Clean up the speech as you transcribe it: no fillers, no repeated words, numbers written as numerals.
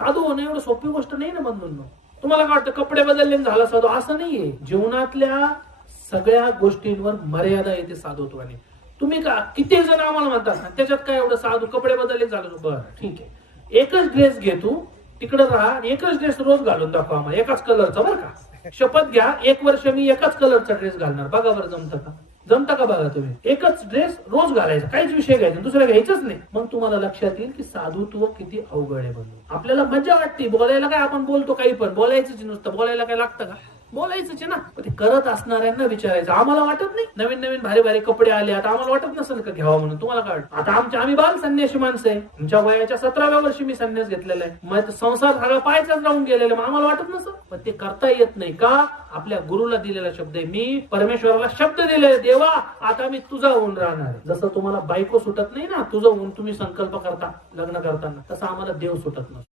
साधू होणं एवढं सोपी गोष्ट नाही ना बंधूंनो. तुम्हाला काय वाटतं कपडे बदलले आणि झाला साधू? असं नाहीये. जीवनातल्या सगळ्या गोष्टींवर मर्यादा येते साधुत्वाने. तुम्ही का किती जण आम्हाला म्हणतात त्याच्यात काय एवढं साधू, कपडे बदलले झालं, बरं ठीक आहे, एकच ड्रेस घे तू, तिकडे राहा आणि एकच ड्रेस रोज घालून दाखवा आम्हाला, एकाच कलरचा, बरं का. शपथ घ्या 1 वर्ष मी एकाच कलरचा ड्रेस घालणार, बघा बरं जमतं का? जमतं का बघा तुम्ही. एकच ड्रेस रोज घालायचा, काहीच विषय घ्यायचा, दुसरा घ्यायचंच नाही. मग तुम्हाला लक्षात येईल की साधुत्व किती अवघड आहे. बंधू आपल्याला मजा वाटते बोलायला, काय आपण बोलतो काही पण बोलायचंच, नुसतं बोलायला काय लागतं का? बोलायचंच ना. ते करत असणाऱ्यांना विचारायचं. आम्हाला वाटत नाही नवीन नवीन भारी भारी कपडे आले, आता आम्हाला वाटत नसेल का घ्यावं म्हणून? तुम्हाला काय वाटतं? आता आम्ही बाल संन्यासी माणसं आहे. आमच्या वयाच्या 17व्या वर्षी मी संन्यास घेतलेला आहे. मग संसार सगळा पायचाच राहून गेलेला, मग आम्हाला वाटत नसं. पण ते करता येत नाही का? आपल्या गुरुला दिलेला शब्द आहे. मी परमेश्वराला शब्द दिले, देवा आता मी तुझा होऊन राहणार. जसं तुम्हाला बायको सुटत नाही ना तुझं होऊन तुम्ही संकल्प करता लग्न करताना, तसं आम्हाला देव सुटत नसतो.